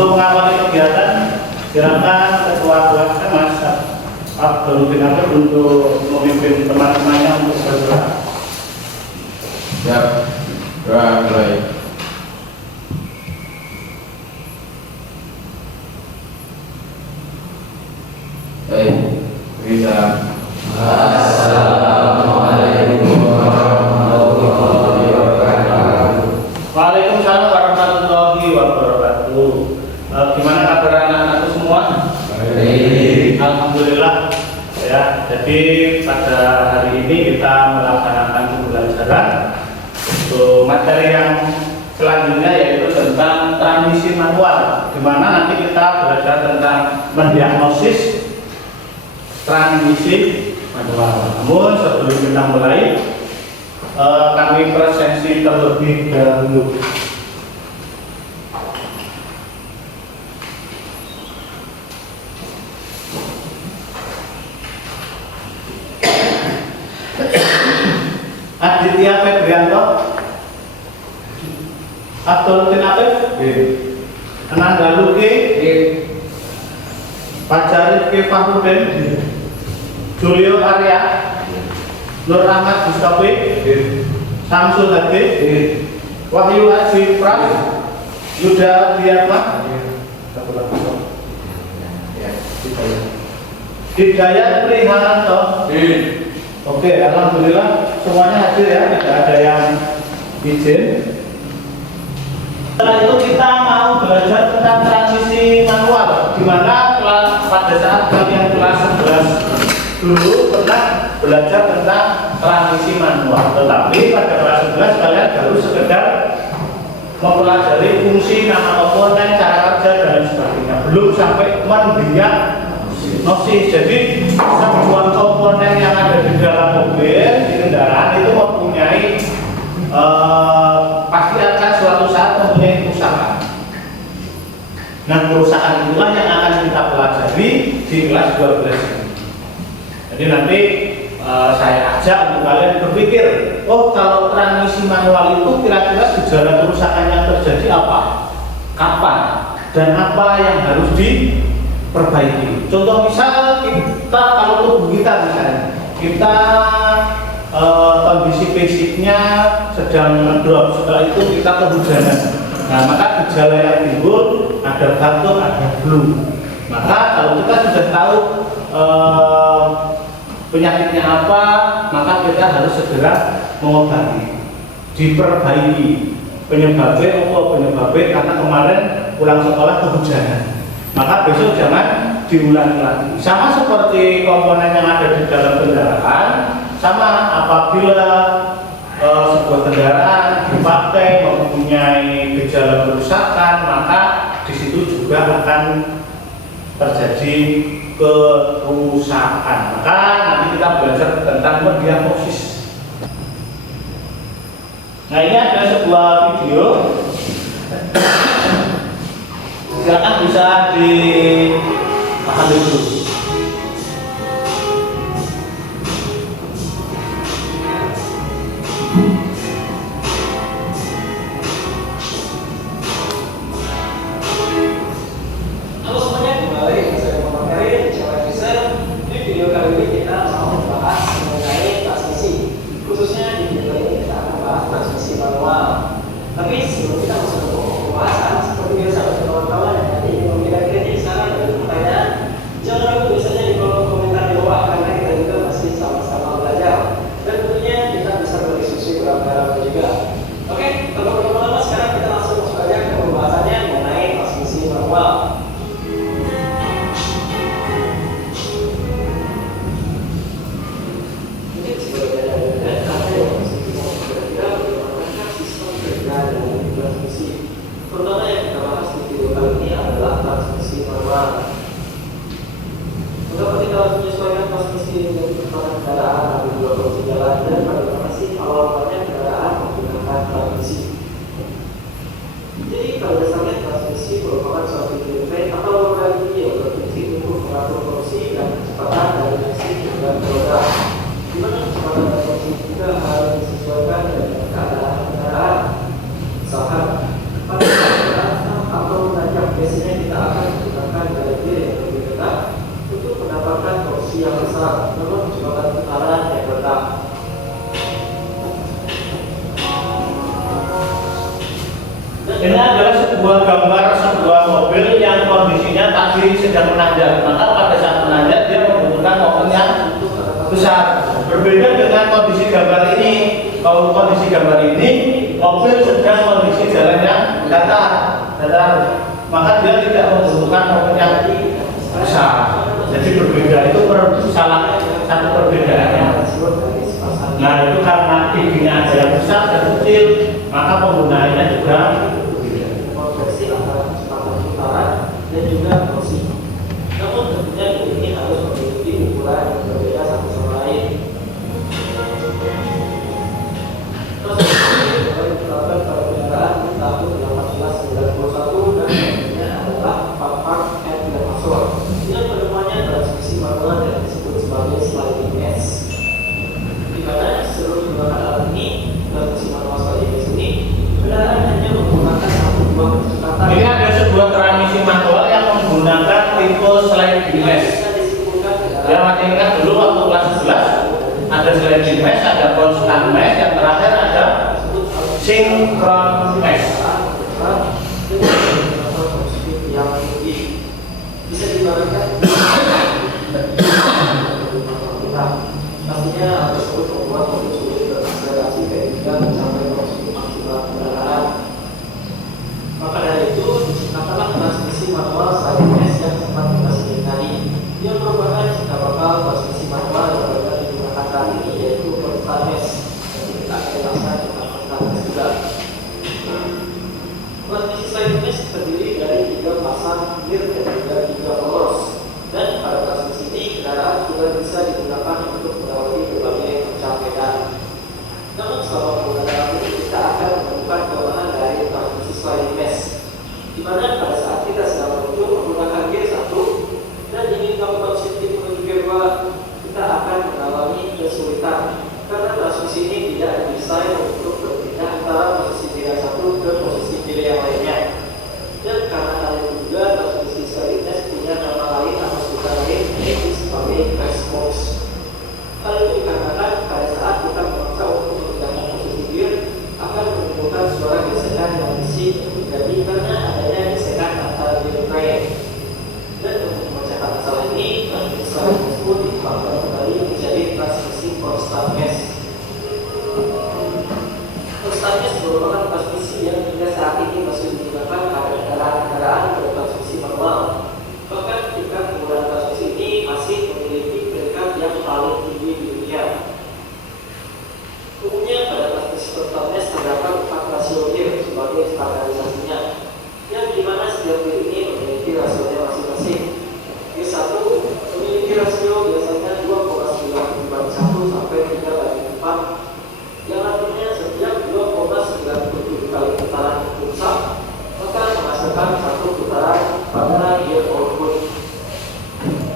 Untuk mengawali kegiatan, silakan Ketua kelasnya Mas Abdul Binabur untuk memimpin teman-temannya untuk bergerak. Siap, doa mulai. Baik, bisa. Assalamualaikum warahmatullahi wabarakatuh. Waalaikumsalam warahmatullahi wabarakatuh. Gimana kabar anak-anakku semua? Baik. Alhamdulillah. Ya, jadi pada hari ini kita melaksanakan pembelajaran untuk materi yang selanjutnya yaitu tentang transmisi manual, di mana nanti kita belajar tentang mendiagnosis transmisi manual. Namun sebelum kita mulai, kami presensi terlebih dahulu. Aditya Febrianto, Abdul Tinapif, Ananda Luki, Pajar Rifki Fahruddin, Julio Arya, Nur Ahmad Mustafi, Samsul Hadi, Wahyu Haji Pras, Yuda Biatma, Hidayat Prihananto. Oke, alhamdulillah semuanya hadir ya, tidak ada yang izin. Setelah itu kita mau belajar tentang transmisi manual, di mana pada saat kalian kelas 11 dulu pernah belajar tentang transmisi manual, tetapi pada kelas 11 kalian baru sekedar mempelajari fungsi, nama komponen, cara kerja dan sebagainya, belum sampai mendiagnosis. Jadi sebuah komponen yang ada di dalam mobil, di kendaraan itu mempunyai pasti akan suatu saat mempunyai kerusakan. Nah, kerusakan itulah yang akan kita pelajari di kelas 12 ini. Jadi nanti saya ajak untuk kalian berpikir, oh kalau transmisi manual itu kira-kira gejala kerusakan yang terjadi apa, kapan, dan apa yang harus diperbaiki. Contoh misal kita, kalau tubuh kita misalnya, kita kondisi fisiknya sedang ngedrop, setelah itu kita kehujanan. Nah, maka gejala yang timbul ada batuk, ada flu. Maka kalau kita sudah tahu penyakitnya apa, maka kita harus segera mengobati, diperbaiki. Penyebabnya karena kemarin pulang sekolah kehujanan, maka besok jangan diulangi lagi. Sama seperti komponen yang ada di dalam kendaraan, sama apabila sebuah kendaraan dipakai mempunyai gejala kerusakan, maka di situ juga akan terjadi kerusakan. Maka nanti kita belajar tentang mendiagnosis. Nah, ini ada sebuah video, silakan bisa dipahami dulu. Halo semuanya, kembali saya Muhammad Karim, Jawa User. Di video kali ini kita mau membahas mengenai transmisi. Khususnya di video ini kita akan membahas transmisi manual. Tapi sebelum kita masuk ke pembahasan, seperti biasa untuk kawan-kawan yang nanti ingin memberikan kritik, saran dan pertanyaan, jangan ragu tulisannya di kolom komentar di bawah, karena kita juga masih sama-sama belajar. Dan tentunya kita bisa berdiskusi beberapa juga. Oke, tanpa berlama-lama sekarang kita langsung masuk aja ke pembahasannya mengenai transmisi manual. Mungkin sebelumnya ada apa yang harus kita kira-kira bagaimana sistem kerja dari transmisi sebuah gambar sebuah mobil yang kondisinya tadi sedang menanjak, maka pada saat menanjak dia membutuhkan momen yang besar. Berbeda dengan kondisi gambar ini. Kalau kondisi gambar ini mobil sedang kondisi jalan yang datar, maka dia tidak membutuhkan momen yang besar. Jadi berbeda, itu salah satu perbedaannya. Nah itu karena tingginya ada yang besar dan kecil, maka penggunaannya juga konversi antara kecepatan putaran dan juga torsi. Namun tentunya ini harus memiliki ukuran yang berbeda satu sama lain. Terus diterapkan pada kendaraan di tahun 1891 dan namanya adalah Packard and Levasseur. Yang penemuannya transmisi manual yang disebut sebagai sliding mesh. Di mana seluruh menggunakan alat ini, transmisi manual sliding mesh ini, kendaraan hanya menggunakan satu buah kecepatan. ini ada sebuah transmisi manual yang menggunakan tipe sliding mesh. Yang masih ingat dulu waktu kelas 11 ada sliding mesh, ada constant mesh, yang terakhir ada synchron mesh. Yang bisa dibagikan pastinya tersebut membuat mobil sulit berakselerasi ketika mencapai velocity maksimal kendaraan. Maka dari itu diciptakanlah transmisi manual sliding mesh yang sempat kita sebut tadi, yang merupakan cikal bakal transmisi manual yang dapat digunakan kali ini, yaitu constant mesh. Nanti kita akan jelaskan tentang constant mesh juga. Transmisi sliding mesh terdiri dari 3 pasang gear dan juga 3 polos. Dan pada transmisi ini kendaraan juga bisa digunakan untuk melewati berbagai macam medan. Namun selama penggunaan ini kita akan menemukan kelemahan dari transmisi sliding mesh, di mana pada saat kita sedang menuju menggunakan gear 1 dan ingin melakukan shifting menuju gear 2, kita akan mengalami kesulitan karena transmisi ini tidak didesain untuk berpindah antara posisi gear 1 ke posisi gear yang lainnya. Dan karena hal itu juga transmisi sliding mesh punya nama lain atau sebutan lain, yaitu sebagai press box. Hal itu dikarenakan pada saat kita memaksa untuk memindahkan posisi gear akan menimbulkan suara gesekan yang bising terjadi karena adanya gesekan antara gear frame. Dan untuk memecahkan masalah ini, transmisi sliding mesh pun dikembangkan kembali menjadi transmisi constant mesh. Constant mesh merupakan transmisi yang hingga saat ini masih digunakan pada kendaraan-kendaraan bertransmisi manual. Bahkan tingkat penggunaan transmisi ini masih memiliki peringkat yang paling tinggi di dunia. Umumnya pada transmisi constant mesh terdapat 4 rasio gear sebagai standarisasinya, yang dimana setiap gear ini memiliki rasionya masing-masing. Gear 1 memiliki rasio biasanya 2,9/1 sampai 3/4, yang artinya setiap 2,97 kali putaran pusat maka menghasilkan 1 putaran pada gear output.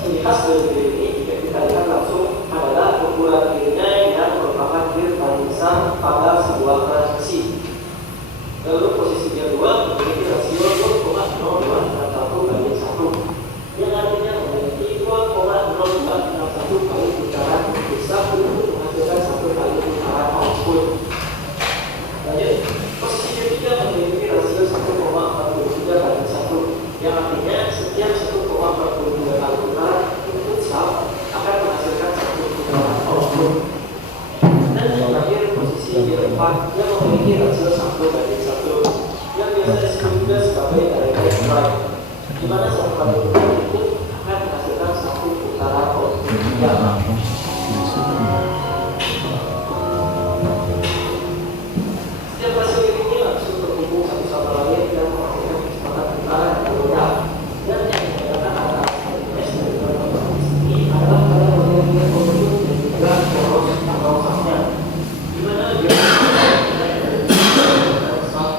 Ciri khas dari gear ini jika kita lihat langsung adalah ukuran gearnya yang merupakan gear paling besar pada sebuah transmisi. Lalu posisi gear 2 memiliki rasio 2,0261/1, yang artinya memiliki 2,0261 kali putaran pusat untuk menghasilkan 1 kali putaran output. Lanjut, posisi gear 3 memiliki rasio 1,43/1, yang artinya setiap 1,42 kali putaran input sub akan menghasilkan 1 putaran output. Dan yang terakhir posisi gear 4 yang memiliki rasio 1/1, yang biasa disebut juga sebagai direct drive, di mana 1 kali putaran input akan menghasilkan 1 putaran output. Setiap rasio ini langsung terhubung satu sama lain dan menghasilkan kecepatan putaran yang berbeda. Dan yang membedakan antara sliding mesh dan transmisi ini adalah pada bagian gear output dan juga poros atau subnya, di mana gear dan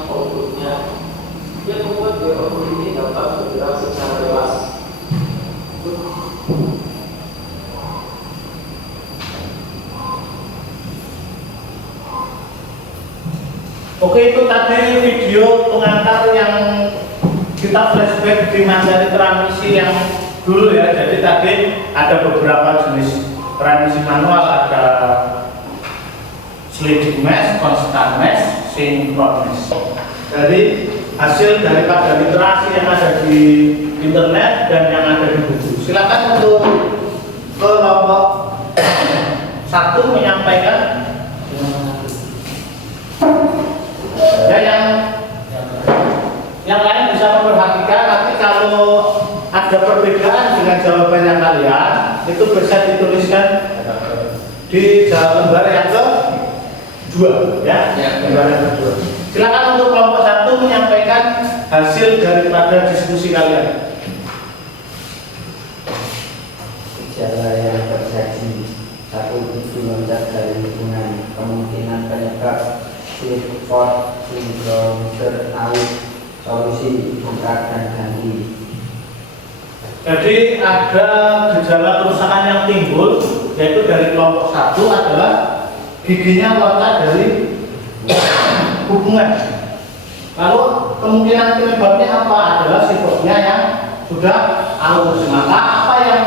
outputnya, yang membuat gear output ini dapat bergerak secara bebas. Oke, itu tadi video pengantar yang kita flashback di materi transmisi yang dulu ya. Jadi tadi ada beberapa jenis transmisi manual, ada sliding mesh, constant mesh, synchron mesh. Jadi hasil daripada literasi yang ada di internet dan yang ada di buku. Silakan untuk kelompok satu menyampaikan. Ya, yang lain bisa memperhatikan. Nanti kalau ada perbedaan dengan jawabannya kalian, itu bisa dituliskan di lembar yang kedua, ya. Lembar yang kedua. Silakan untuk kelompok satu menyampaikan hasil daripada diskusi kalian. Gejala yang terjadi: 1. Loncat dari lingkungan, kemungkinan penyebab Clifford syndrome out, solusi buka dan ganti. Jadi ada gejala kerusakan yang timbul, yaitu dari kelompok satu adalah giginya loncat dari hubungan. Lalu kemungkinan penyebabnya apa? Adalah sifatnya yang sudah aus. Maka apa yang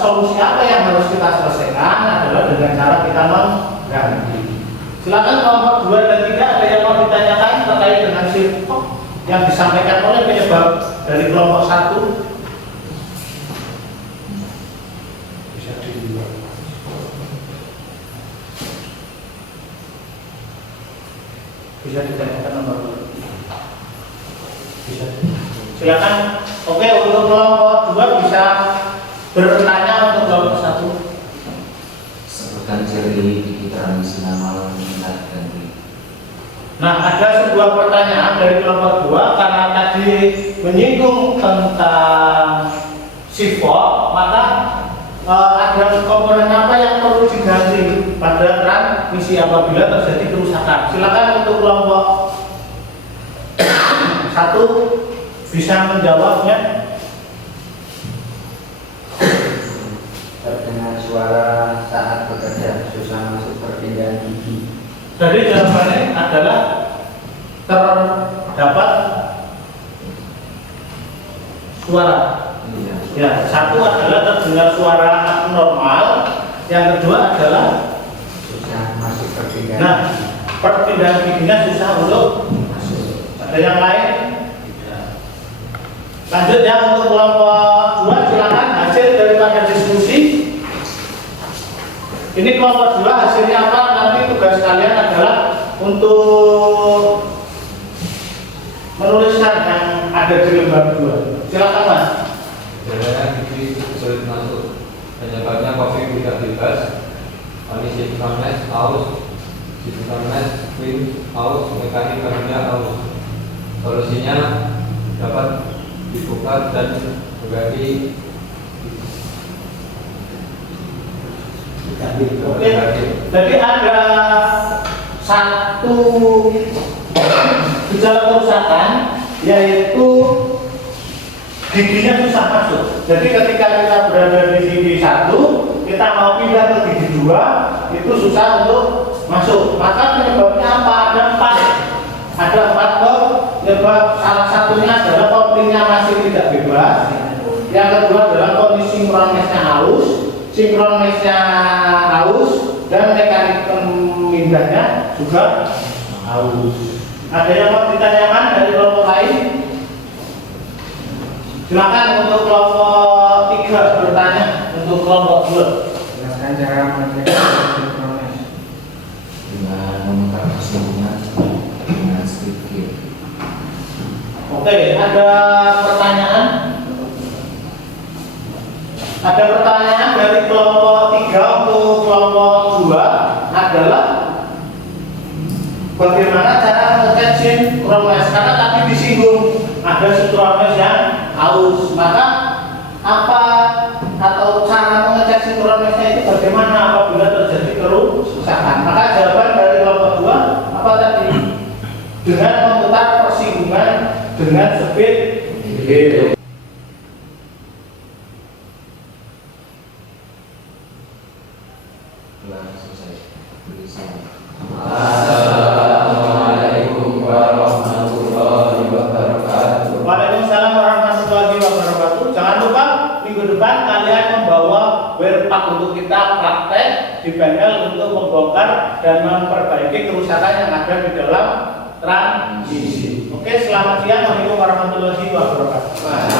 solusi apa yang harus kita selesaikan adalah dengan cara kita mengganti. Silakan kelompok 2 dan 3 ada yang mau ditanyakan terkait dengan sifat yang disampaikan oleh penyebab dari kelompok 1. Bisa dibuat. Bisa ditanyakan nomor 2. Bisa. Silakan. Oke, untuk kelompok 2 bisa bertanya untuk kelompok 1. Sebutkan ciri gigi transmisi malam minat ganti. Nah, ada sebuah pertanyaan dari kelompok 2 karena tadi menyinggung tentang sifat, maka ada komponen apa yang perlu diganti pada transmisi apabila terjadi kerusakan. Silakan untuk kelompok 1 bisa menjawabnya. Terdengar suara saat bekerja, susah masuk perpindahan gigi. Jadi jawabannya adalah terdapat suara. Iya. Ya, satu adalah terdengar suara abnormal, yang kedua adalah Susah masuk perpindahan. nah, perpindahan giginya susah untuk masuk. Ada yang lain? Lanjut ya untuk kelompok 2, silakan hasil daripada diskusi. Ini kelompok 2 hasilnya apa? Nanti tugas kalian adalah untuk menuliskan yang ada di lembar 2. Silakan Mas. Gejalanya gigi sulit masuk, penyebabnya coughing tidak bebas, sinkronis aus, sinkronis swing aus, mekanik kerja aus. Solusinya dapat dibuka dan berganti. Oke, jadi ada satu gejala kerusakan, yaitu giginya susah masuk. Jadi ketika kita berada di gigi 1, kita mau pindah ke gigi 2, itu susah untuk masuk. Maka penyebabnya apa? Ada 4. Ada 4 penyebab. Salah satunya adalah koplingnya masih tidak bebas. Yang kedua adalah kondisi sinkronisnya halus, sinkronisnya halus, dan mekanik pemindahnya juga halus. Ada yang mau ditanyakan dari kelompok lain? Silakan untuk kelompok 3 bertanya untuk kelompok 2. Jelaskan cara mengerjakan sinkronis. Dengan memutar keseluruhan dengan sedikit. Oke, ada pertanyaan? Ada pertanyaan dari kelompok 3 untuk kelompok 2 adalah bagaimana cara mengecek sinkronis? Karena tadi disinggung ada sinkronis yang halus. Maka apa atau cara mengecek sinkronisnya itu bagaimana apabila terjadi kerusakan? Maka jawaban dari kelompok 2 apa tadi? Dengan memutar persinggungan dengan speed video. Assalamualaikum warahmatullahi wabarakatuh. Waalaikumsalam warahmatullahi wabarakatuh. Jangan lupa minggu depan kalian membawa werpak untuk kita praktek di bengkel untuk membongkar dan memperbaiki kerusakan yang ada di dalam transmisi. Oke. Oke, selamat siang. Assalamualaikum warahmatullahi wabarakatuh.